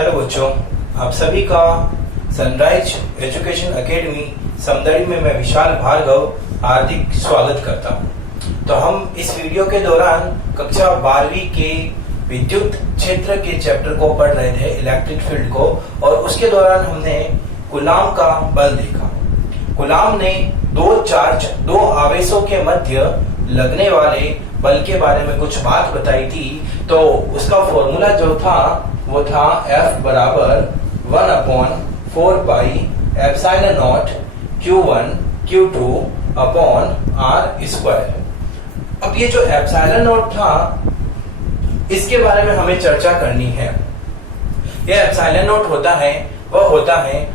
Hello बच्चों, आप सभी का सनराइज एजुकेशन एकेडमी समदड़ी में मैं विशाल भार्गव हार्दिक स्वागत करता हूं। तो हम इस वीडियो के दौरान कक्षा 12वीं के विद्युत क्षेत्र के चैप्टर को पढ़ रहे थे, इलेक्ट्रिक फील्ड को, और उसके दौरान हमने कूलाम का बल देखा। कूलाम ने दो आवेशों के मध्य लगने वाले बल के बारे में कुछ बात बताई थी। तो उसका फॉर्मूला जो था वो था F बराबर 1/4 pi epsilon naught Q1 Q2 upon R square. अब ये जो एप्सिलॉन नॉट था इसके बारे में हमें चर्चा करनी है। यह एप्सिलॉन नॉट होता है वह होता है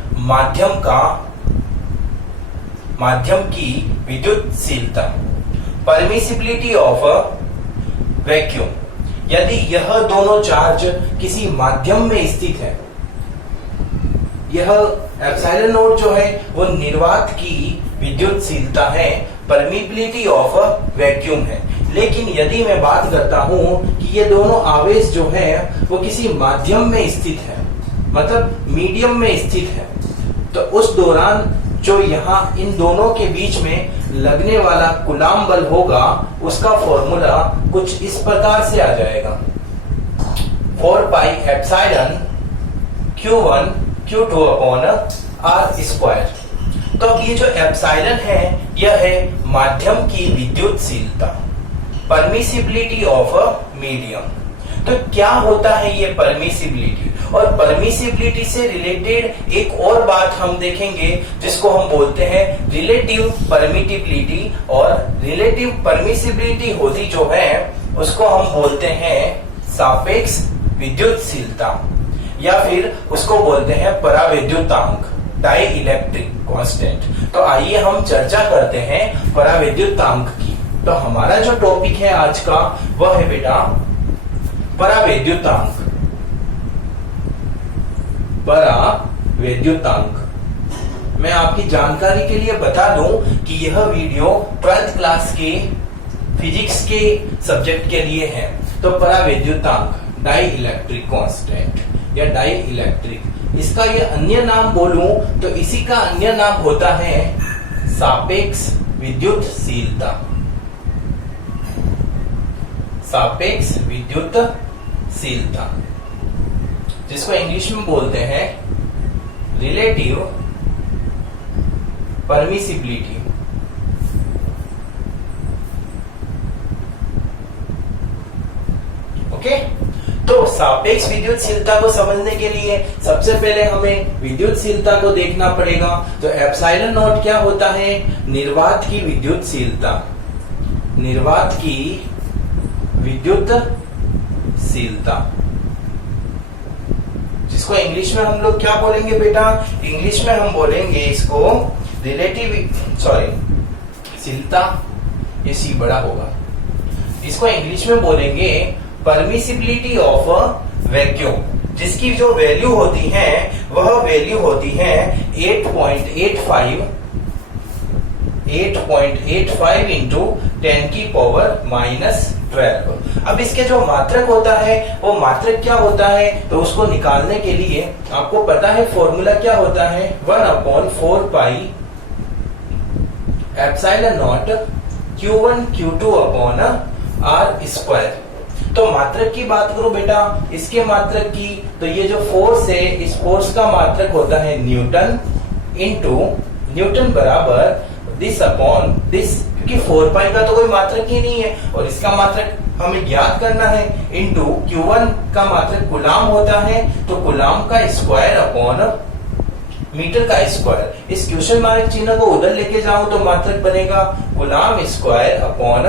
माध्यम की विद्युतशीलता, परमिसिबिलिटी ऑफ वैक्यूम। यदि यह दोनों चार्ज किसी माध्यम में स्थित है, यह एप्सिलॉन नॉट जो है वो निर्वात की विद्युतशीलता है, परमिबिलिटी ऑफ वैक्यूम है। लेकिन यदि मैं बात करता हूं कि ये दोनों आवेश जो है वो किसी माध्यम में स्थित है, मतलब मीडियम में स्थित है, तो उस दौरान जो यहाँ इन दोनों के बीच में लगने वाला कूलाम बल होगा उसका फॉर्मूला कुछ इस प्रकार से आ जाएगा, 4 पाई epsilon Q1 Q2 upon R square. तो अब ये जो एप्सिलॉन है यह है माध्यम की विद्युतशीलता, परमिसिबिलिटी ऑफ मीडियम। तो क्या होता है ये परमिसिबिलिटी, और परमिसिबिलिटी से रिलेटेड एक और बात हम देखेंगे जिसको हम बोलते हैं रिलेटिव परमिटिबिलिटी। और रिलेटिव परमिसिबिलिटी होती जो है उसको हम बोलते हैं सापेक्ष विद्युतशीलता, या फिर उसको बोलते हैं पराविद्युतांक, डाई इलेक्ट्रिक कांस्टेंट। तो आइए हम चर्चा करते हैं पराविद्युतांक की। तो हमारा जो टॉपिक है आज का वह है बेटा पराविद्युतांक। पराविद्युतांक, मैं आपकी जानकारी के लिए बता दूं कि यह वीडियो 12th क्लास के फिजिक्स के सब्जेक्ट के लिए है। तो पराविद्युतांक, डाई इलेक्ट्रिक कांस्टेंट या डाई इलेक्ट्रिक, इसका ये अन्य नाम बोलूं तो इसी का अन्य नाम होता है सापेक्ष विद्युतशीलता। सापेक्ष विद्युतशीलता, जिसको इंग्लिश में बोलते हैं रिलेटिव परमिसिबिलिटी। ओके, तो सापेक्ष विद्युतशीलता को समझने के लिए सबसे पहले हमें विद्युतशीलता को देखना पड़ेगा। तो एप्सिलॉन नॉट क्या होता है? निर्वात की विद्युतशीलता, निर्वात की विद्युतशीलता, जिसको इंग्लिश में हम लोग क्या बोलेंगे बेटा? इंग्लिश में हम बोलेंगे इसको शीलता, ये सी बड़ा होगा। इसको इंग्लिश में बोलेंगे परमिसिबिलिटी ऑफ वैक्यूम, जिसकी जो वैल्यू होती है वह वैल्यू होती है 8.85 इंटू 10 की पावर -12। अब इसके जो मात्रक होता है वो मात्रक क्या होता है, तो उसको निकालने के लिए आपको पता है फॉर्मूला क्या होता है, 1/4 pi epsilon naught Q1 Q2 upon R square. तो मात्रक की बात करो बेटा, इसके मात्रक की, तो ये जो फोर्स है इस फोर्स का मात्रक होता है न्यूटन, इंटू न्यूटन बराबर दिस अपॉन दिस, क्योंकि 4 पाई का तो कोई मात्रक ही नहीं है और इसका मात्रक हमें ज्ञात करना है, इंटू Q1 का मात्रक कूलाम होता है, तो कूलाम का स्क्वायर अपॉन मीटर का स्क्वायर। इस क्वेश्चन मार्क चिन्ह को उधर लेके जाऊं तो मात्रक बनेगा coulomb square upon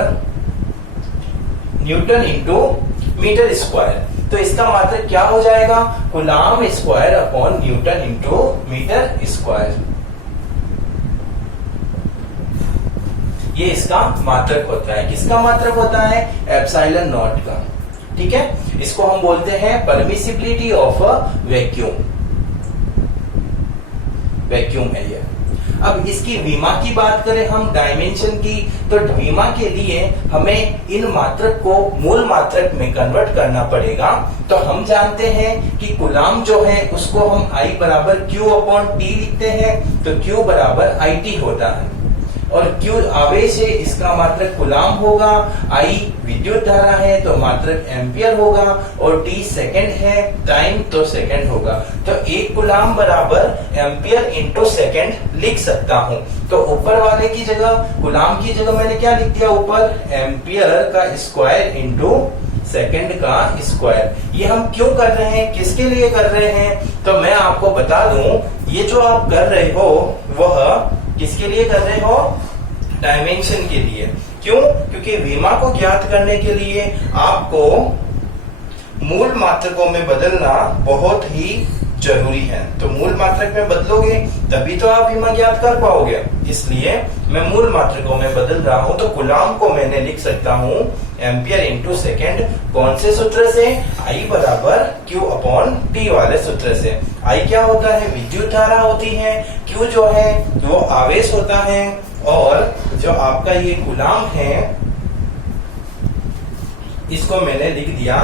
newton into metre square. तो इसका मात्रक क्या हो जाएगा? Coulomb square upon newton into metre square. ये इसका मात्रक होता है। किसका मात्रक होता है? एप्सिलॉन नॉट का। ठीक है, इसको हम बोलते हैं परमिसिबिलिटी ऑफ वैक्यूम। वैक्यूम है ये। अब इसकी विमा की बात करें हम डायमेंशन की, तो विमा के लिए हमें इन मात्रक को मूल मात्रक में कन्वर्ट करना पड़ेगा। तो हम जानते हैं कि कूलाम जो है उसको हम I बराबर Q अपॉन T लिखते हैं, तो Q बराबर IT होता है और Q आवेश है, इसका मात्रक कूलाम होगा, I विद्युत धारा है तो मात्रक एम्पियर होगा और T सेकंड है, टाइम तो सेकंड होगा। तो 1 कूलाम बराबर एम्पियर इंटू सेकंड लिख सकता हूं। तो ऊपर वाले की जगह कूलाम की जगह मैंने क्या लिख दिया, ऊपर एम्पियर का स्क्वायर इंटू सेकंड का स्क्वायर। ये हम क्यों कर रहे हैं, किसके लिए कर रहे हैं, तो मैं आपको बता दूं, ये जो आप कर रहे हो वह किसके लिए कर रहे हो, डायमेंशन के लिए। क्यों, क्योंकि विमा को ज्ञात करने के लिए आपको मूल मात्रकों में बदलना बहुत ही जरूरी है। तो मूल मात्रक में बदलोगे तभी तो आप विमा ज्ञात कर पाओगे, इसलिए मैं मूल मात्रकों में बदल रहा हूं। तो कूलाम को मैंने लिख सकता हूं एम्पियर इंटू सेकेंड, कौन से सूत्र से, I बराबर Q अपॉन T वाले सूत्र से। I क्या होता है, विद्युत धारा होती है, Q जो है वो आवेश होता है और जो आपका ये कूलाम है इसको मैंने लिख दिया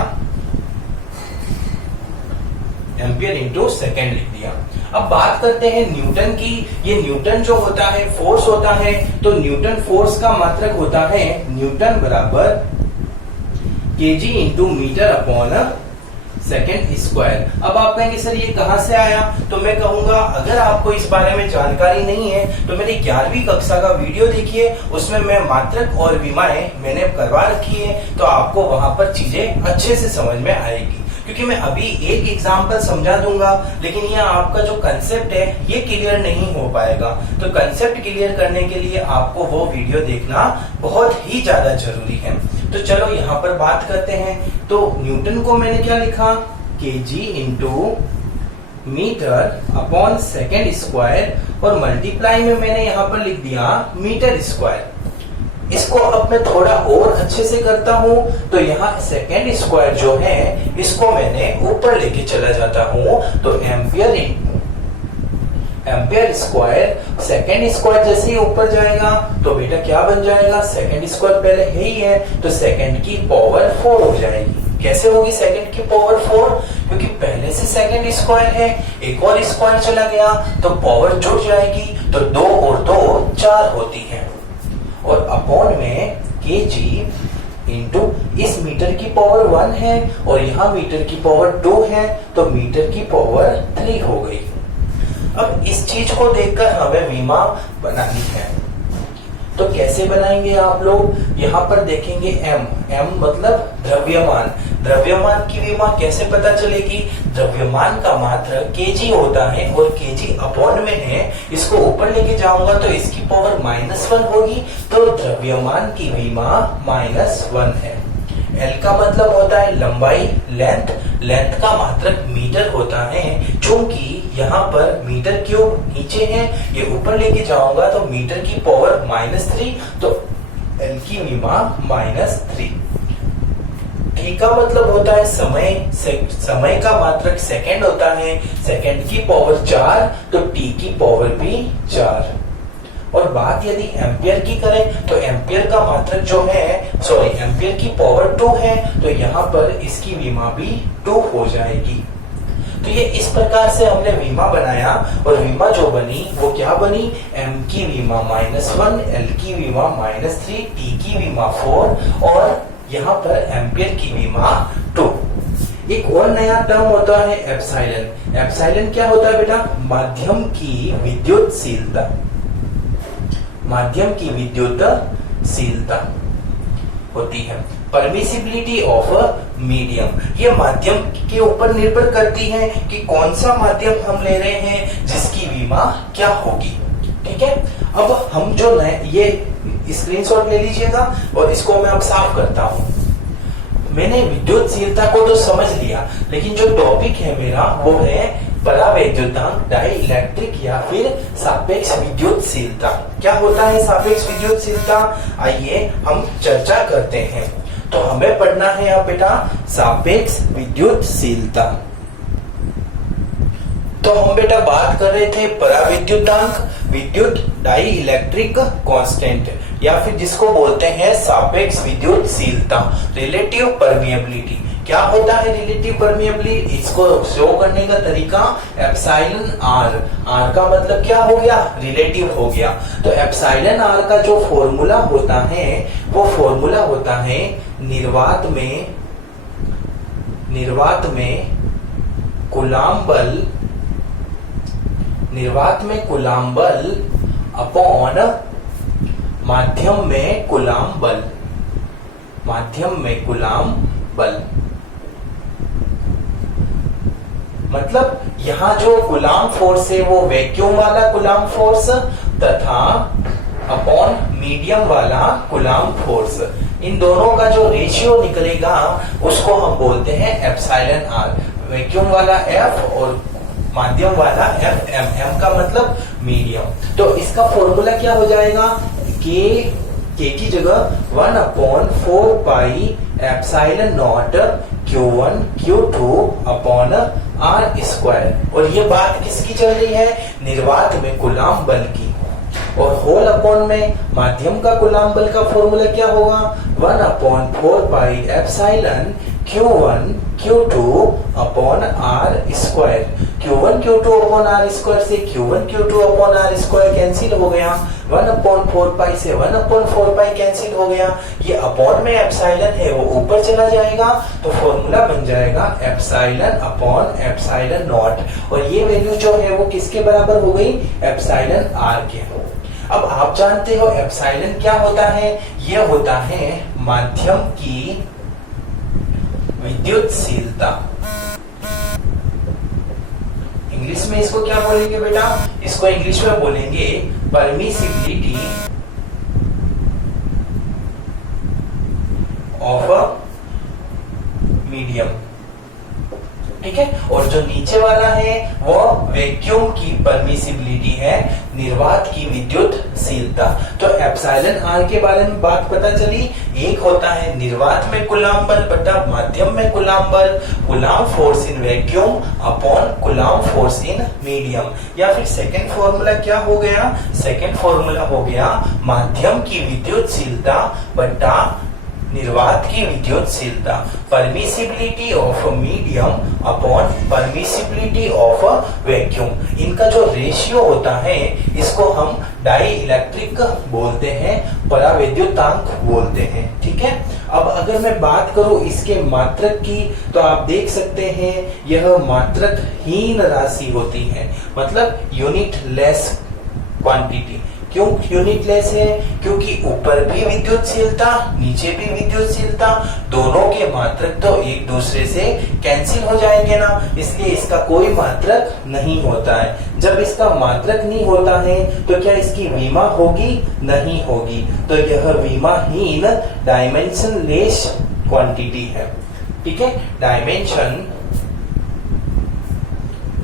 एम्पियर इंटू सेकेंड लिख दिया। अब बात करते हैं न्यूटन की। ये न्यूटन जो होता है फोर्स होता है, तो न्यूटन फोर्स का मात्रक होता है न्यूटन बराबर KG into metre upon second square. अब आप कहेंगे सर ये कहां से आया, तो मैं कहूंगा अगर आपको इस बारे में जानकारी नहीं है तो मेरी 11वीं कक्षा का वीडियो देखिए, उसमें मैं मात्रक और विमाएं मैंने करवा रखी है, तो आपको वहां पर चीजें अच्छे से समझ में आएगी। क्योंकि मैं अभी एक एग्जाम्पल समझा दूंगा लेकिन ये आपका जो कंसेप्ट है ये क्लियर नहीं हो पाएगा। तो कंसेप्ट क्लियर करने के लिए आपको वो वीडियो देखना बहुत ही ज्यादा जरूरी है। तो चलो यहाँ पर बात करते हैं। तो न्यूटन को मैंने क्या लिखा, KG into metre upon second square और मल्टीप्लाई में मैंने यहाँ पर लिख दिया मीटर स्क्वायर। इसको अब मैं थोड़ा और अच्छे से करता हूं, तो यहाँ सेकेंड स्क्वायर जो है इसको मैंने ऊपर लेके चला जाता हूं, तो एम्पियर स्क्वायर सेकेंड स्क्वायर जैसे ही ऊपर जाएगा तो बेटा क्या बन जाएगा, सेकेंड स्क्वायर पहले है ही है तो सेकेंड की पावर 4 हो जाएगी। कैसे होगी सेकेंड की पावर 4, क्योंकि पहले से सेकेंड स्क्वायर है, एक और स्क्वायर चला गया तो पावर जुड़ जाएगी, तो 2 और 2 4 होती है। और अपॉन में kg इंटू इस मीटर की पावर 1 है और यहाँ मीटर की पावर 2 है तो मीटर की पावर 3 हो गई। अब इस चीज को देखकर हमें विमा बनानी है, तो कैसे बनाएंगे आप लोग, यहाँ पर देखेंगे m मतलब द्रव्यमान। द्रव्यमान की विमा कैसे पता चलेगी, द्रव्यमान का मात्रक kg होता है और kg अपॉन में है, इसको ऊपर लेके जाऊंगा तो इसकी पावर -1 होगी, तो द्रव्यमान की विमा -1 है। L का मतलब होता है लंबाई, लेंथ का मात्रक मीटर होता है। चूंकि यहाँ पर मीटर क्यूब नीचे है, ये ऊपर लेके जाऊंगा तो मीटर की पावर -3, तो L की विमा -3। T का मतलब होता है समय का मात्रक सेकंड होता है, सेकंड की पावर 4 तो T की पावर भी 4। और बात यदि एम्पियर की करें तो एम्पियर का मात्रक जो है एम्पियर की पावर 2 है, तो यहाँ पर इसकी विमा भी 2 हो जाएगी। तो ये इस प्रकार से हमने विमा बनाया और विमा जो बनी वो क्या बनी, m की विमा -1, L की विमा -3, T की विमा 4 और यहाँ पर एम्पियर की विमा 2। एक और नया टर्म होता है एप्सिलॉन। एप्सिलॉन क्या होता है बेटा, माध्यम की विद्युतशीलता। माध्यम की विद्युतशीलता होती है। परमिसिबिलिटी ऑफ मीडियम, ये माध्यम के ऊपर निर्भर करती है कि कौन सा माध्यम हम ले रहे हैं, जिसकी विमा क्या होगी। ठीक है, अब हम जो ये स्क्रीनशॉट ले लीजिएगा और इसको मैं अब साफ करता हूं। मैंने विद्युतशीलता को तो समझ लिया, लेकिन जो टॉपिक है मेरा वो है परावैद्युतांक, डाइइलेक्ट्रिक या फिर सापेक्ष विद्युतशीलता। क्या होता है सापेक्ष विद्युतशीलता, आइए हम चर्चा करते हैं। तो हमें पढ़ना है अब बेटा सापेक्ष विद्युतशीलता। तो हम बेटा बात कर रहे थे परावैद्युतांक। विद्युत डाई इलेक्ट्रिक कांस्टेंट, या फिर जिसको बोलते हैं सापेक्ष विद्युतशीलता, रिलेटिव परमिएबिलिटी। क्या होता है रिलेटिव परमिएबिलिटी? इसको शो करने का तरीका एप्सिलॉन आर। आर का मतलब क्या हो गया? रिलेटिव हो गया। तो एप्सिलॉन आर का जो फॉर्मूला होता है वो फॉर्मूला होता है निर्वात कूलाम बल अपॉन माध्यम में कूलाम बल। मतलब यहाँ जो कूलाम फोर्स है वो वैक्यूम वाला कूलाम फोर्स तथा अपॉन मीडियम वाला कूलाम फोर्स, इन दोनों का जो रेशियो निकलेगा उसको हम बोलते हैं एप्सिलॉन आर। वैक्यूम वाला एफ और माध्यम वाला एफ एम। एम का मतलब मीडियम। तो इसका फॉर्मूला क्या हो जाएगा? के की जगह 1/4 pi epsilon naught Q1 Q2 upon R square. और ये बात किसकी चल रही है? निर्वात में कूलाम बल की। और होल अपॉन में माध्यम का कूलाम बल का फॉर्मूला क्या होगा? 1/4 pi epsilon Q1 Q2 upon R square. Q1 Q2 upon R square से Q1 Q2 upon R square cancel हो गया। 1/4 पाई से 1/4 पाई कैंसिल हो गया। ये अपॉन में एप्सिलॉन है वो ऊपर चला जाएगा, तो फॉर्मूला बन जाएगा एप्सिलॉन अपॉन एप्सिलॉन नॉट। और ये वैल्यू जो है वो किसके बराबर हो गई? एप्सिलॉन आर के। अब आप जानते हो एप्सिलॉन क्या होता है? ये होता है माध्यम की विद्युतशीलता। इंग्लिश में इसको क्या बोलेंगे बेटा? इसको इंग्लिश में बोलेंगे परमिसिबिलिटी ऑफ अ मीडियम। ठीक है। और जो नीचे वाला है वो वैक्यूम की परमिसिबिलिटी है, निर्वात की विद्युतशीलता। तो एप्सिलॉन आर के बारे में बात पता चली। एक होता है निर्वात में कूलाम बल बटा माध्यम में कूलाम बल, coulomb force in vacuum upon coulomb force in medium. या फिर सेकंड फॉर्मूला क्या हो गया? सेकंड फॉर्मूला हो गया माध्यम की विद्युतशीलता बटा निर्वात की विद्युतशीलता, permissibility of medium upon permissibility of vacuum. इनका जो रेशियो होता है इसको हम डाई इलेक्ट्रिक बोलते हैं, परावैद्युतांक बोलते हैं। ठीक है। अब अगर मैं बात करूं इसके मात्रक की, तो आप देख सकते हैं यह मात्रकहीन राशि होती है, मतलब यूनिट लेस क्वांटिटी। क्यों यूनिट लेस है? क्योंकि ऊपर भी विद्युतशीलता नीचे भी विद्युतशीलता, दोनों के मात्रक तो एक दूसरे से कैंसिल हो जाएंगे ना, इसलिए इसका कोई मात्रक नहीं होता है। जब इसका मात्रक नहीं होता है तो क्या इसकी विमा होगी? नहीं होगी। तो यह विमाहीन डायमेंशन लेस क्वांटिटी है। ठीक है, डायमेंशन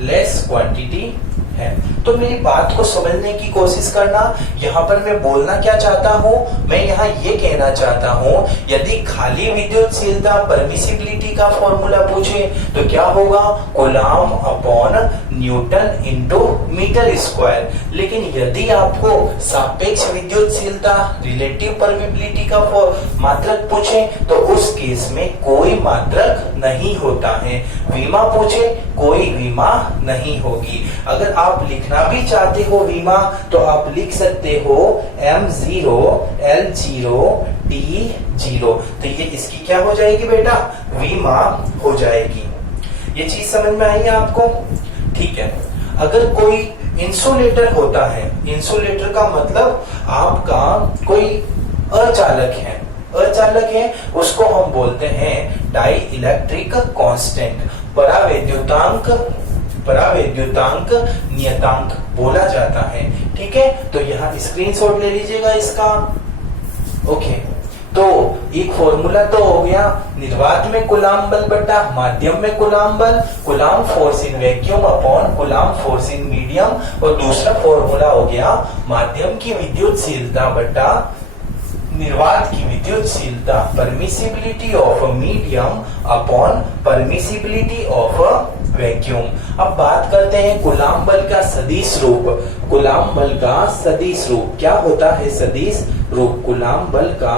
लेस क्वांटिटी है। तो मेरी बात को समझने की कोशिश करना। यहाँ पर मैं बोलना क्या चाहता हूँ? मैं यहाँ ये कहना चाहता हूँ, यदि खाली विद्युतशीलता परमिसिबिलिटी का फॉर्मूला पूछे तो क्या होगा? Coulomb upon newton into metre square. लेकिन यदि आपको सापेक्ष विद्युतशीलता रिलेटिव परमिबिलिटी का मात्रक पूछे तो उस केस में कोई मात्रक नहीं होता है। विमा पूछे कोई विमा नहीं होगी। अगर आप लिखना भी चाहते हो विमा तो आप लिख सकते हो M0 L0 T0। तो ये इसकी क्या हो जाएगी बेटा? विमा हो जाएगी। ये चीज समझ में आई आपको? ठीक है। अगर कोई इंसुलेटर होता है, इंसुलेटर का मतलब आपका कोई अचालक है, उसको हम बोलते हैं डाई इलेक्ट्रिक कांस्टेंट, परावैद्युतांक नियतांक बोला जाता है। ठीक है। तो यहाँ स्क्रीनशॉट ले लीजिएगा इसका। ओके। तो एक फॉर्मूला तो हो गया निर्वात में कूलाम बल बटा माध्यम में कूलाम बल, coulomb force in vacuum upon coulomb force in medium. और दूसरा फॉर्मूला हो गया माध्यम की विद्युतशीलता बटा निर्वात की विद्युतशीलता, permissibility of medium upon permissibility of vacuum. अब बात करते हैं कूलाम बल का सदिश रूप। कूलाम बल का सदिश रूप क्या होता है? सदिश रूप, कूलाम बल का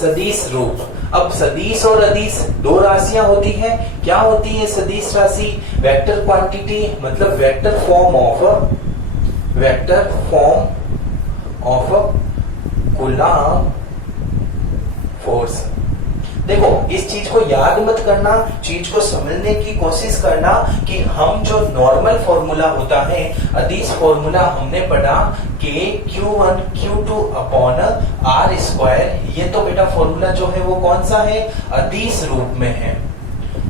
सदिश रूप। अब सदिश और अदिश दो राशियां होती हैं। क्या होती है सदिश राशि? वेक्टर क्वांटिटी, मतलब vector form of coulomb force. देखो, इस चीज को याद मत करना, चीज को समझने की कोशिश करना कि हम जो नॉर्मल फॉर्मूला होता है, अदिश फॉर्मूला हमने पढ़ा कि Q1 Q2 upon R square, ये तो बेटा फॉर्मूला जो है वो कौन सा है? अदिश रूप में है,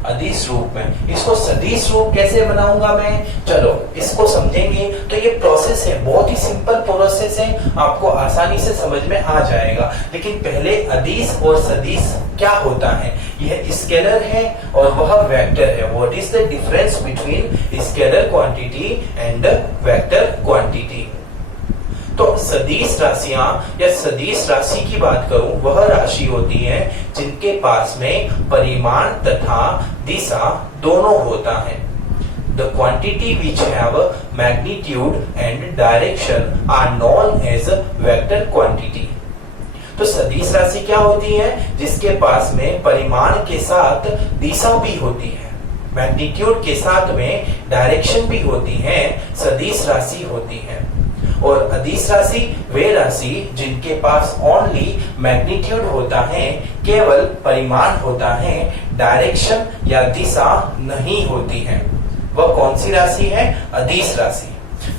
अदिश रूप में। इसको सदिश रूप कैसे बनाऊंगा मैं? चलो इसको समझेंगे। तो ये प्रोसेस है, बहुत ही सिंपल प्रोसेस है, आपको आसानी से समझ में आ जाएगा। लेकिन पहले अदिश और सदिश क्या होता है? यह स्केलर है और वह वेक्टर है। What is the difference between scalar quantity and vector quantity? तो सदिश राशियां या सदिश राशि की बात करूं, वह राशि होती है जिनके पास में परिमाण तथा दिशा दोनों होता है। The quantity which have magnitude and direction are known as vector quantity. तो सदिश राशि क्या होती है? जिसके पास में परिमाण के साथ दिशा भी होती है, मैग्नीट्यूड के साथ में डायरेक्शन भी होती है, सदिश राशि होती है। और अदिश राशि वे राशि जिनके पास ओनली मैग्नीट्यूड होता है, केवल परिमाण होता है, डायरेक्शन या दिशा नहीं होती है। वह कौन सी राशि है? अदिश राशि।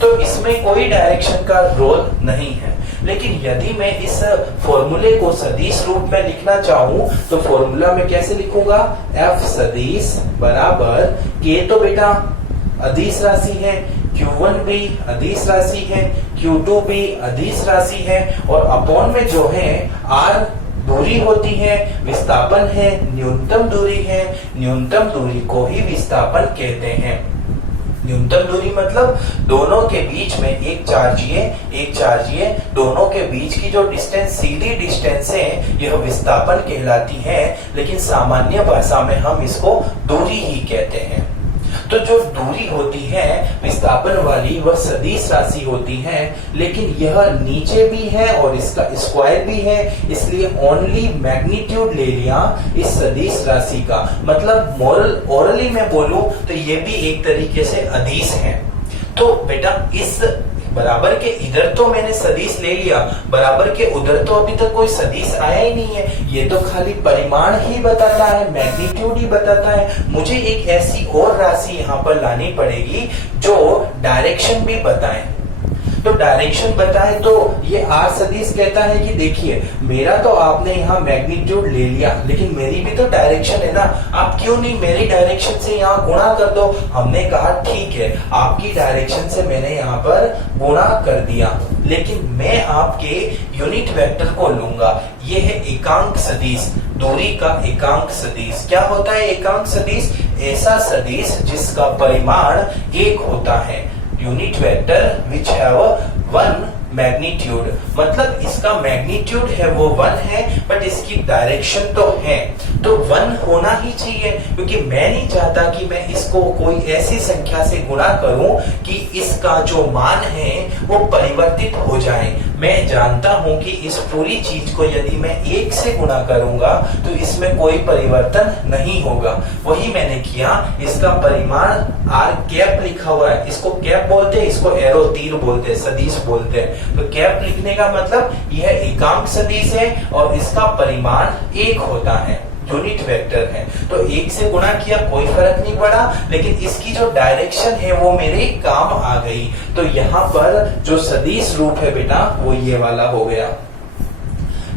तो इसमें कोई डायरेक्शन का रोल नहीं है। लेकिन यदि मैं इस फॉर्मूले को सदिश रूप में लिखना चाहूं तो फॉर्मूला में कैसे लिखूंगा? F सदिश बराबर K तो बेटा अदिश राशि है, Q1 भी अदिश राशि है, Q2 भी अदिश राशि है, और अपॉन में जो है R दूरी होती है, विस्थापन है, न्यूनतम दूरी है, न्यूनतम दूरी को ही विस्थापन कहते हैं। न्यूनतम दूरी मतलब दोनों के बीच में एक चार्जिए दोनों के बीच की जो डिस्टेंस, सीधी डिस्टेंस है, यह विस्थापन कहलाती है। लेकिन सामान्य भाषा में हम इसको दूरी ही कहते हैं। तो जो दूरी होती है विस्थापन वाली, वह सदिश राशि होती है। लेकिन यह नीचे भी है और इसका स्क्वायर भी है, इसलिए ओनली मैग्नीट्यूड ले लिया इस सदिश राशि का। मतलब ओरली में बोलूं तो ये भी एक तरीके से अदिश है। तो बेटा इस बराबर के इधर तो मैंने सदिश ले लिया, बराबर के उधर तो अभी तक कोई सदिश आया ही नहीं है। ये तो खाली परिमाण ही बताता है, मैग्नीट्यूड ही बताता है। मुझे एक ऐसी और राशि यहाँ पर लानी पड़ेगी जो डायरेक्शन भी बताए। तो डायरेक्शन बताए तो ये R सदिश कहता है कि देखिए, मेरा तो आपने यहाँ मैग्नीट्यूड ले लिया, लेकिन मेरी भी तो डायरेक्शन है ना, आप क्यों नहीं मेरी डायरेक्शन से यहाँ गुणा कर दो? हमने कहा ठीक है, आपकी डायरेक्शन से मैंने यहाँ पर गुणा कर दिया, लेकिन मैं आपके यूनिट वेक्टर को लूंगा। ये है एकांक सदिश, दूरी का एकांक सदिश। क्या होता है एकांक सदिश? ऐसा सदिश जिसका परिमाण एक होता है, unit vector which have one magnitude. मतलब इसका मैग्नीट्यूड है वो 1 है, बट इसकी डायरेक्शन तो है, तो 1 होना ही चाहिए। क्योंकि मैं नहीं चाहता कि मैं इसको कोई ऐसी संख्या से गुणा करूं कि इसका जो मान है वो परिवर्तित हो जाए। मैं जानता हूं कि इस पूरी चीज को यदि मैं 1 से गुणा करूंगा तो इसमें कोई परिवर्तन नहीं होगा। वही मैंने किया। इसका परिमाण R कैप लिखा हुआ है, इसको कैप बोलते हैं, इसको एरो तीर बोलते हैं, सदिश बोलते हैं। तो कैप लिखने का मतलब यह एकांक सदिश है और इसका परिमाण 1 होता है, यूनिट वेक्टर है। तो 1 से गुणा किया, कोई फर्क नहीं पड़ा, लेकिन इसकी जो डायरेक्शन है वो मेरे काम आ गई। तो यहाँ पर जो सदिश रूप है बेटा वो ये वाला हो गया।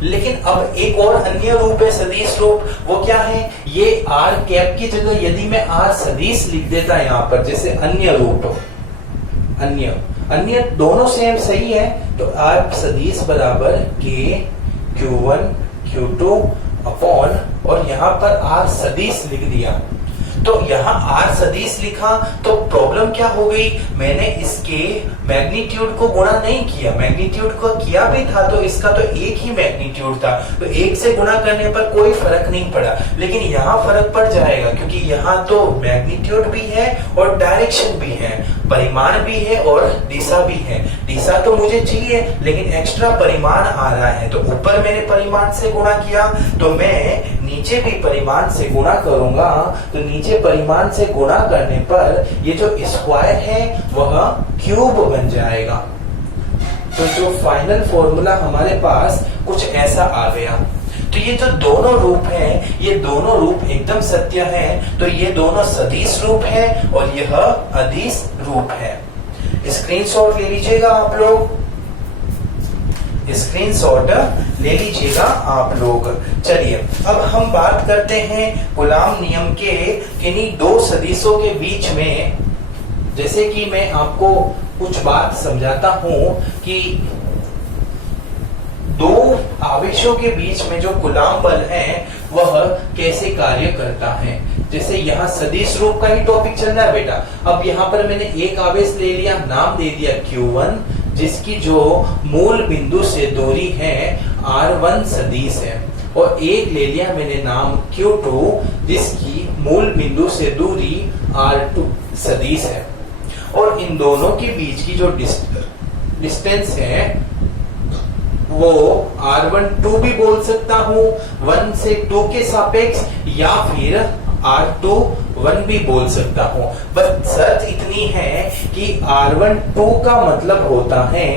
लेकिन अब एक और अन्य रूप है सदिश रूप, वो क्या है? ये R कैप की जगह यदि मैं R सदिश लिख देता यहाँ पर, जैसे अन्य रूप, अन्य दोनों सेम सही है, तो R सदिश बराबर K Q1 Q2 अपॉन, और यहाँ पर R सदिश लिख दिया। तो यहाँ r सदिश लिखा तो प्रॉब्लम क्या हो गई, मैंने इसके मैग्नीट्यूड को गुणा नहीं किया, मैग्नीट्यूड को किया भी था तो इसका तो एक ही मैग्नीट्यूड था, तो एक से गुणा करने पर कोई फर्क नहीं पड़ा। लेकिन यहाँ फर्क पड़ जाएगा क्योंकि यहाँ तो मैग्नीट्यूड भी है और डायरेक्शन भी है, परिमाण भी है और दिशा भी है। दिशा तो मुझे चाहिए लेकिन एक्स्ट्रा परिमाण आ रहा है, तो ऊपर मैंने परिमाण से गुणा किया तो मैं नीचे भी परिमाण से गुणा करूंगा, तो नीचे परिमाण से गुणा करने पर ये जो स्क्वायर है वह क्यूब बन जाएगा। तो जो फाइनल फॉर्मूला हमारे पास कुछ ऐसा आ गया। तो ये जो दोनों रूप हैं, ये दोनों रूप एकदम सत्य हैं, तो ये दोनों सदिश रूप है और यह अदिश रूप है। स्क्रीनशॉट ले लीजिएगा आप लोग, स्क्रीनशॉट ले लीजिएगा आप लोग। चलिए अब हम बात करते हैं कूलॉम नियम के किन्हीं दो सदिशों के बीच में। जैसे कि मैं आपको कुछ बात समझाता हूं कि दो आवेशों के बीच में जो कूलॉम बल है वह कैसे कार्य करता है। जैसे यहाँ सदिश रूप का ही टॉपिक चल रहा है बेटा। अब यहाँ पर मैंने एक आवेश ले लिया, नाम दे दिया Q1, जिसकी जो मूल बिंदु से दूरी है R1 सदिश है, और एक ले लिया मैंने नाम Q2, जिसकी मूल बिंदु से दूरी R2 सदिश है। और इन दोनों के बीच की जो डिस्टेंस है वो R12 भी बोल सकता हूँ 1 से 2 के सापेक्ष, या फिर R2 1 भी बोल सकता हूँ। बस शर्त इतनी है कि R12 का मतलब होता है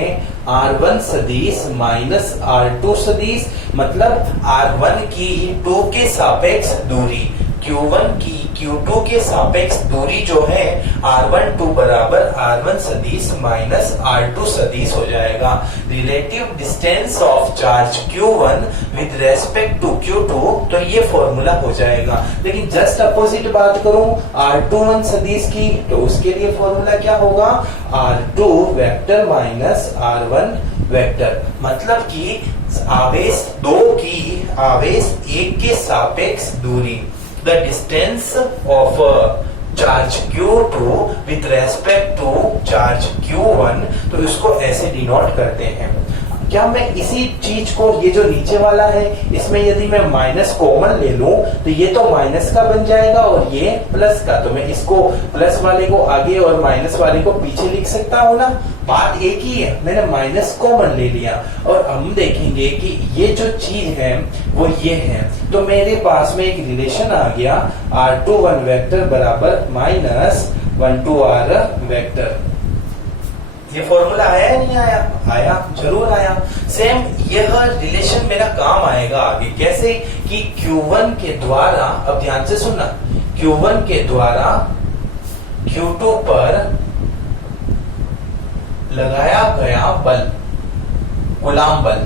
R1 सदिश माइनस R2 सदिश, मतलब R1 की 2 के सापेक्ष दूरी, Q1 की Q2 के सापेक्ष दूरी जो है R12 बराबर R1 सदिश माइनस R2 सदिश हो जाएगा। Relative distance of charge Q1 with respect to Q2, तो ये फॉर्मूला हो जाएगा। लेकिन जस्ट अपोजिट बात करूं R21 सदिश की, तो उसके लिए फॉर्मूला क्या होगा, R2 vector minus R1 vector, मतलब कि आवेश 2 की आवेश 1 के सापेक्ष दूरी, the distance of charge Q2 with respect to charge Q1, तो इसको ऐसे डिनोट करते हैं। क्या मैं इसी चीज को, ये जो नीचे वाला है, इसमें यदि मैं माइनस कॉमन ले लूं तो ये तो माइनस का बन जाएगा और ये प्लस का, तो मैं इसको प्लस वाले को आगे और माइनस वाले को पीछे लिख सकता हूं ना। बात एक ही है, मैंने माइनस कॉमन ले लिया और हम देखेंगे कि ये जो चीज है वो ये है, तो मेरे पास में एक रिलेशन आ गया R21 वेक्टर बराबर माइनस 12R वेक्टर। ये फॉर्मूला आया या नहीं आया? आया, जरूर आया। सेम यह रिलेशन मेरा काम आएगा आगे, कैसे कि Q1 के द्वारा, अब ध्यान से सुनना, Q1 के द्वारा Q2 पर लगाया गया बल, कूलॉम बल,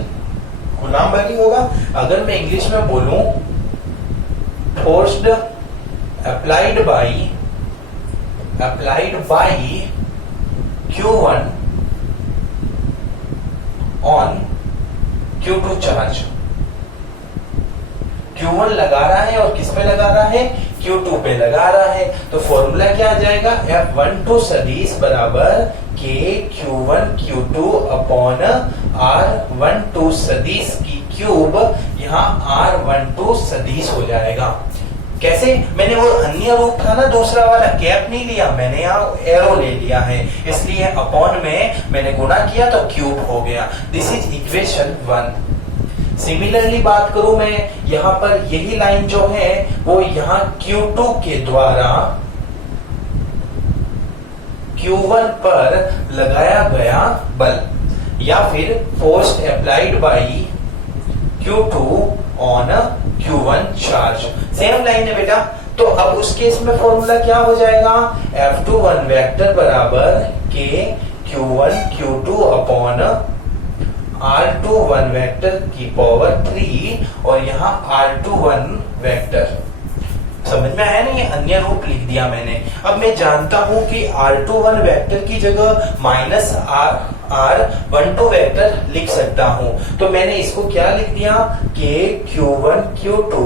कूलॉम बल ही होगा। अगर मैं इंग्लिश में बोलूं, forced applied by Q1 on Q2 charge. Q1 लगा रहा है और किस पे लगा रहा है, Q2 पे लगा रहा है, तो फॉर्मूला क्या आ जाएगा, F12 सदिश बराबर K Q1 Q2 upon R12 सदिश की क्यूब, यहाँ R12 सदिश हो जाएगा। कैसे, मैंने वो अन्य रूप था ना दूसरा वाला, कैप नहीं लिया मैंने, यहाँ एरो ले लिया है, इसलिए अपॉन में मैंने गुणा किया तो क्यूब हो गया। This is equation 1। सिमिलरली बात करूं मैं, यहाँ पर यही लाइन जो है वो यहाँ Q2 के द्वारा Q1 पर लगाया गया बल, या फिर force applied by Q2 on Q1 charge, same line है बेटा। तो अब उस केस में फॉर्मूला क्या हो जाएगा, F21 वेक्टर बराबर K Q1 Q2 upon R21 vector की पावर 3, और यहाँ R21 वेक्टर। समझ में आया ना, ये अन्य रूप लिख दिया मैंने। अब मैं जानता हूं कि R21 वेक्टर की जगह माइनस R12 वेक्टर लिख सकता हूं। तो मैंने इसको क्या लिख दिया, K Q1 Q2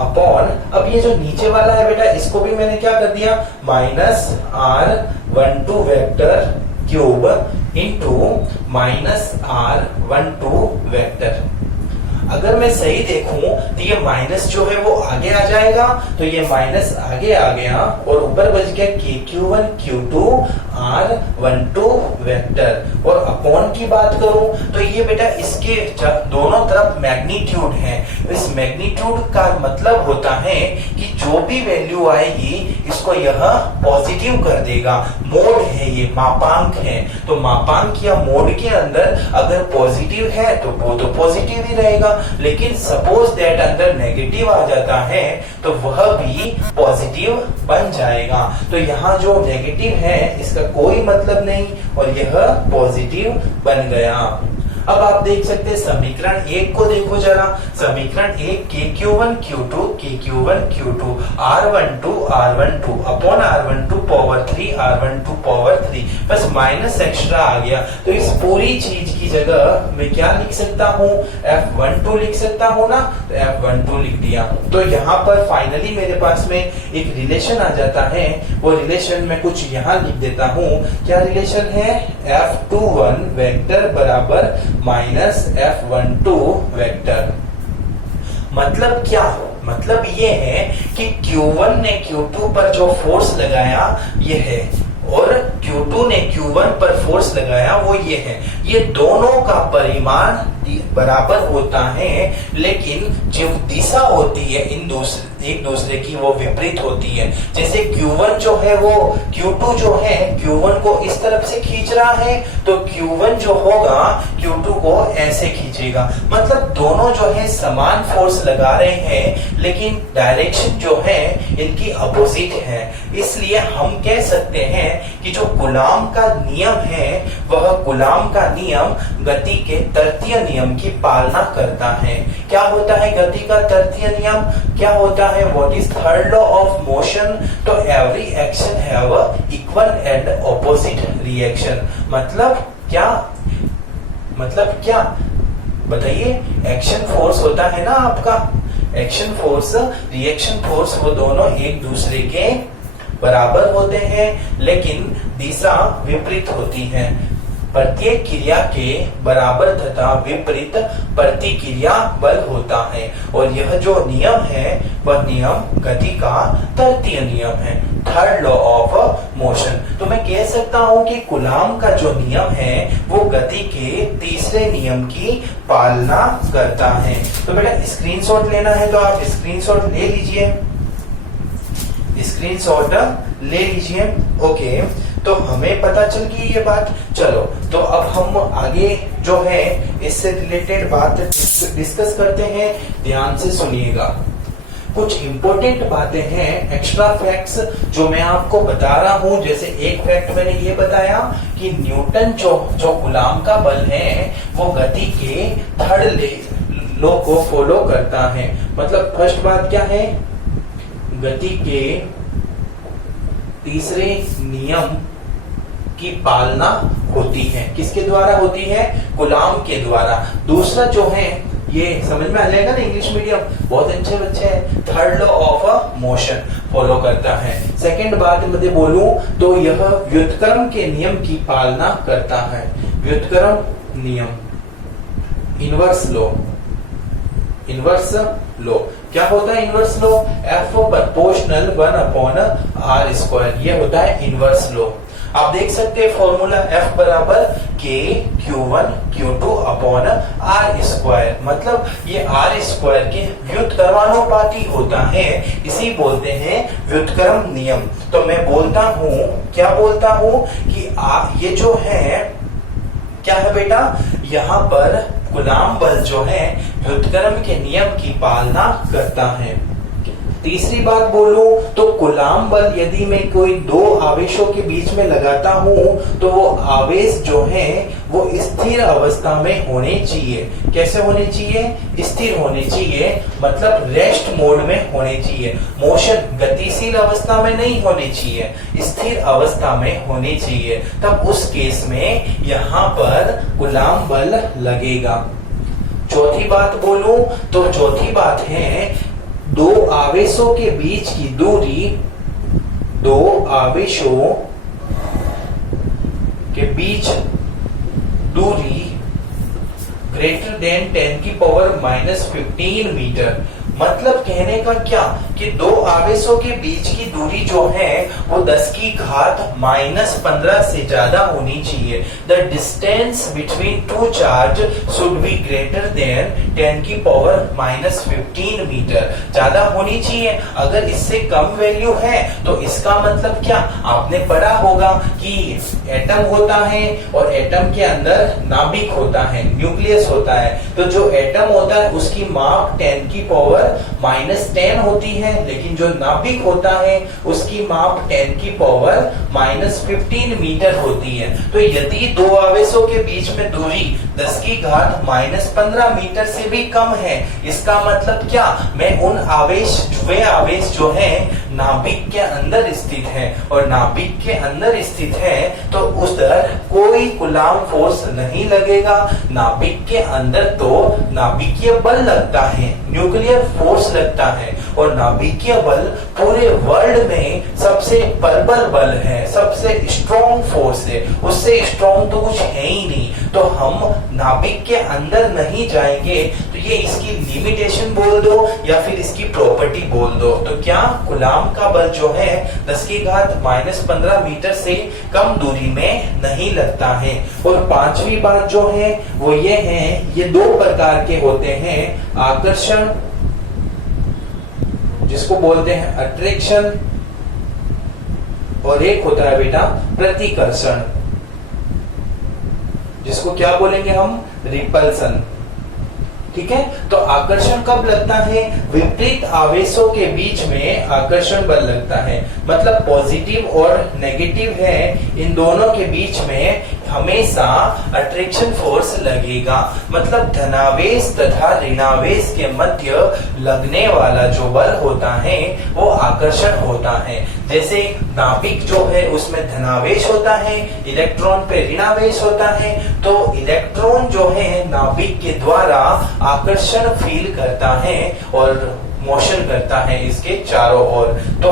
अपॉन, अब ये जो नीचे वाला है बेटा इसको भी मैंने क्या कर दिया, minus R12 vector cube into minus R12 vector. अगर मैं सही देखूं तो ये माइनस जो है वो आगे आ जाएगा, तो ये माइनस आगे आ गया और ऊपर बच गया Q1 Q2 R12 वेक्टर। और अपॉन की बात करूं तो ये बेटा इसके दोनों तरफ मैग्नीट्यूड है। इस मैग्नीट्यूड का मतलब होता है कि जो भी वैल्यू आएगी इसको यह पॉजिटिव कर देगा। मोड है, ये मापांक है, तो मापांक या मोड के अंदर अगर पॉजिटिव है तो वो तो पॉजिटिव ही रहेगा, लेकिन सपोज दैट अंदर नेगेटिव आ जाता है तो वह भी पॉजिटिव बन जाएगा। तो यहाँ जो नेगेटिव है इसका कोई मतलब नहीं और यह पॉजिटिव बन गया। अब आप देख सकते हैं समीकरण 1 को देखो जरा। समीकरण 1 KQ1 Q2 KQ1 Q2 R12 upon R12 power 3 R12 power 3, बस माइनस एक्स्ट्रा आ गया। तो इस पूरी चीज की जगह मैं क्या लिख सकता हूँ, F12 लिख सकता हूँ ना, तो F12 लिख दिया। तो यहाँ पर फाइनली मेरे पास में एक रिलेशन आ जाता है, वो रिलेशन में कुछ यहाँ लिख देता हूँ। क्या रिलेशन है, F21 वेक्टर बराबर माइनस F12 वेक्टर। मतलब क्या, मतलब ये है कि Q1 ने Q2 पर जो फोर्स लगाया ये है और Q2 ने Q1 पर फोर्स लगाया वो ये है। ये दोनों का परिमाण बराबर होता है, लेकिन जो दिशा होती है एक दूसरे की वो विपरीत होती है। जैसे Q1 जो है वो Q2 जो है Q1 को इस तरफ से खींच रहा है, तो Q1 जो होगा Q2 को ऐसे खींचेगा। मतलब दोनों जो है समान फोर्स लगा रहे हैं, लेकिन डायरेक्शन जो है इनकी अपोजिट है। इसलिए हम कह सकते हैं कि जो कूलॉम का नियम है वह कूलॉम का नियम गति के तृतीय नियम की पालना करता है। क्या होता है गति का तृतीय नियम, क्या होता है, what is third law of motion, तो every action have equal and opposite reaction. मतलब क्या, मतलब क्या बताइए, एक्शन फोर्स होता है ना आपका, एक्शन फोर्स रिएक्शन फोर्स, वो दोनों एक दूसरे के बराबर होते हैं लेकिन दिशा विपरीत होती है। प्रत्येक क्रिया के बराबर तथा विपरीत प्रतिक्रिया बल होता है और यह जो नियम है वह नियम गति का तृतीय नियम है, थर्ड लॉ ऑफ मोशन। तो मैं कह सकता हूं कि कूलॉम का जो नियम है वो गति के तीसरे नियम की पालना करता है। तो बेटा स्क्रीनशॉट लेना है तो आप स्क्रीनशॉट ले लीजिए, स्क्रीनशॉट ले लीजिए। ओके, तो हमें पता चल गई ये बात। चलो तो अब हम आगे जो है इससे रिलेटेड बात डिस्कस करते हैं। ध्यान से सुनिएगा, कुछ इंपॉर्टेंट बातें हैं, एक्स्ट्रा फैक्ट्स जो मैं आपको बता रहा हूं। जैसे एक फैक्ट मैंने ये बताया कि न्यूटन जो कूलॉम का बल है वो गति के थर्ड लॉ को फॉलो करता है। मतलब फर्स्ट बात क्या है, गति के तीसरे नियम की पालना होती है। किसके द्वारा होती है, कूलॉम के द्वारा। दूसरा जो है ये समझ में आ जाएगा ना, इंग्लिश मीडियम बहुत अच्छे बच्चे हैं, third law of motion follow करता है। सेकंड बात मुझे बोलूं तो यह व्युत्क्रम के नियम की पालना करता है। व्युत्क्रम नियम, इनवर्स लॉ, इनवर्स लॉ क्या होता है inverse law, F proportional 1/r², ये होता है इनवर्स लॉ। आप देख सकते हैं फॉर्मूला F बराबर K Q1 Q2 upon R², मतलब ये R² के व्युत्क्रमानुपाती होता है, इसी बोलते हैं व्युत्क्रम नियम। तो मैं बोलता हूं, क्या बोलता हूं कि ये जो है क्या है बेटा, यहाँ पर कूलॉम बल जो है व्युत्क्रम के नियम की पालना करता है। तीसरी बात बोलूं तो कूलॉम बल यदि मैं कोई दो आवेशों के बीच में लगाता हूं तो वो आवेश जो है वो स्थिर अवस्था में होने चाहिए। कैसे होने चाहिए? स्थिर होने चाहिए, मतलब रेस्ट मोड में होने चाहिए। मोशन गतिशील अवस्था में नहीं होने चाहिए, स्थिर अवस्था में होने चाहिए। तब उस केस में यहां पर कूलाम बल लगेगा। चौथी बात बोलूं तो चौथी बात है दो आवेशों के बीच की दूरी, दो आवेशों के बीच दूरी ग्रेटर देन 10⁻⁻15 मीटर। मतलब कहने का क्या कि दो आवेशों के बीच की दूरी जो है वो 10⁻⁻15 से ज्यादा होनी चाहिए। The distance between two charge should be greater than 10⁻⁻15 metre, ज्यादा होनी चाहिए। अगर इससे कम वैल्यू है तो इसका मतलब क्या? आपने पढ़ा होगा कि एटम होता है और एटम के अंदर नाभिक होता है, न्यूक्लियस होता है। तो जो एटम होता है उसकी माप 10⁻⁻10 होती है, लेकिन जो नाभिक होता है उसकी माप 10⁻⁻15 मीटर होती है। तो यदि दो आवेशों के बीच में दूरी 10⁻⁻15 मीटर से भी कम है, इसका मतलब क्या? मैं उन वे आवेश जो है नाभिक के अंदर स्थित है और नाभिक के अंदर स्थित है तो उधर कोई कूलाम फोर्स नहीं लगेगा। नाभिक के अंदर तो नाभिकीय बल लगता है, न्यूक्लियर फोर्स लगता है, और नाभिकीय बल पूरे वर्ल्ड में सबसे प्रबल बल है, सबसे स्ट्रॉन्ग फोर्स है। उससे स्ट्रॉन्ग तो कुछ है ही नहीं। तो हम नाभिक के अंदर नहीं जाएंगे तो ये इसकी लिमिटेशन बोल दो या फिर इसकी प्रॉपर्टी बोल दो। तो क्या कूलाम का बल जो है 10⁻⁻15 मीटर से कम दूरी में नहीं लगता है। और पांचवी बात जो है वो ये है, ये दो प्रकार के होते हैं, आकर्षण जिसको बोलते हैं अट्रैक्शन, और एक होता है बेटा प्रतिकर्षण जिसको क्या बोलेंगे हम? रिपल्सन। ठीक है, तो आकर्षण कब लगता है? विपरीत आवेशों के बीच में आकर्षण बल लगता है। मतलब पॉजिटिव और नेगेटिव है, इन दोनों के बीच में हमेशा अट्रैक्शन फोर्स लगेगा। मतलब धनावेश तथा ऋणावेश के मध्य लगने वाला जो बल होता है वो आकर्षण होता है। जैसे नाभिक जो है उसमें धनावेश होता है, इलेक्ट्रॉन पे ऋणावेश होता है, तो इलेक्ट्रॉन जो है नाभिक के द्वारा आकर्षण फील करता है और मोशन करता है इसके चारों ओर। तो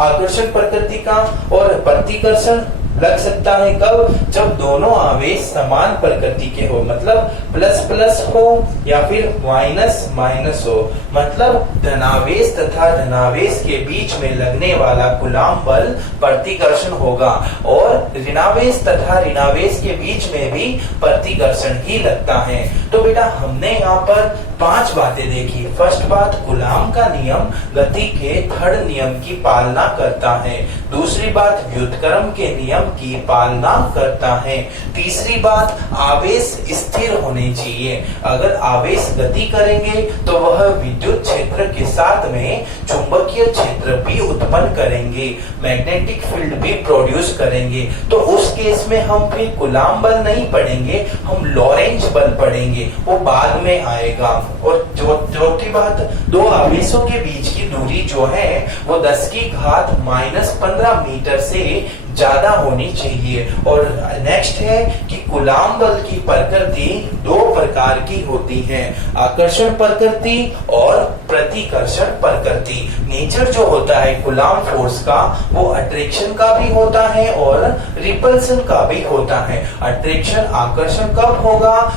आकर्षण प्रकृति का और प्रतिकर्षण लग सकता है कब? जब दोनों आवेश समान प्रकृति के हो, मतलब प्लस प्लस हो या फिर माइनस माइनस हो। मतलब धनावेश तथा धनावेश के बीच में लगने वाला कूलाम बल प्रतिकर्षण होगा और ऋणावेश तथा ऋणावेश के बीच में भी प्रतिकर्षण ही लगता है। तो बेटा हमने यहाँ पर 5 बातें देखी। फर्स्ट बात, कूलाम का नियम गति के थर्ड नियम की पालना करता है। दूसरी बात, व्युत्क्रम के नियम की पालना करता है। तीसरी बात, आवेश स्थिर होने चाहिए। अगर आवेश गति करेंगे तो वह विद्युत क्षेत्र के साथ में चुंबकीय क्षेत्र भी उत्पन्न करेंगे, मैग्नेटिक फील्ड भी प्रोड्यूस करेंगे। तो उस केस में हम फिर कूलाम बल नहीं पढ़ेंगे, हम लॉरेंज बल पढ़ेंगे, वो बाद में आएगा। और चौथी बात, दो आवेशों के बीच की दूरी जो है वो 10⁻⁻15 मीटर से ज्यादा होनी चाहिए। और नेक्स्ट है कि कूलाम बल की प्रकृति 2 प्रकार की होती है, आकर्षण प्रकृति और प्रतिकर्षण प्रकृति। नेचर जो होता है कूलाम फोर्स का वो अट्रैक्शन का भी होता है और रिपल्सन का भी होता है। अट्रैक्शन आकर्षण कब होगा?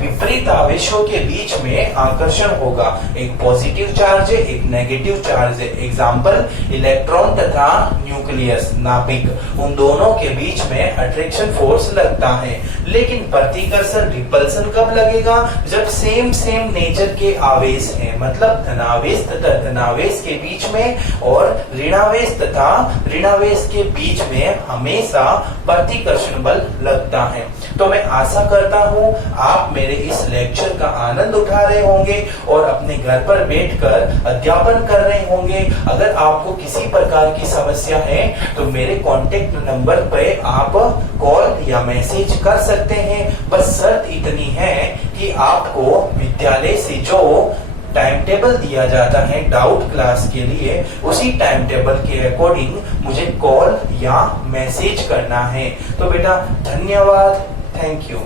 विपरीत आवेशों के बीच में आकर्षण होगा। एक पॉजिटिव चार्ज है, एक नेगेटिव चार्ज है। एग्जाम्पल, इलेक्ट्रॉन तथा न्यूक्लियस नाभिक, उन दोनों के बीच में अट्रैक्शन फोर्स लगता है। लेकिन प्रतिकर्षण रिपल्सन कब लगेगा? जब सेम नेचर के आवेश हैं, मतलब धनावेश तथा धनावेश के बीच में और ऋणावेश तथा ऋणावेश के बीच में हमेशा प्रतिकर्षण बल लगता है। तो मैं आशा करता हूं आप मेरे इस लेक्चर का आनंद उठा रहे होंगे और अपने घर पर बैठकर अध्यापन कर रहे होंगे। अगर आपको किसी प्रकार की समस्या है तो मेरे कांटेक्ट नंबर पे आप कॉल या मैसेज कर सकते हैं। बस शर्त इतनी है कि आपको विद्यालय से जो टाइम टेबल दिया जाता है डाउट क्लास के लिए, उसी टाइम टेबल के अकॉर्डिंग मुझे कॉल या मैसेज करना है। तो बेटा धन्यवाद, थैंक यू।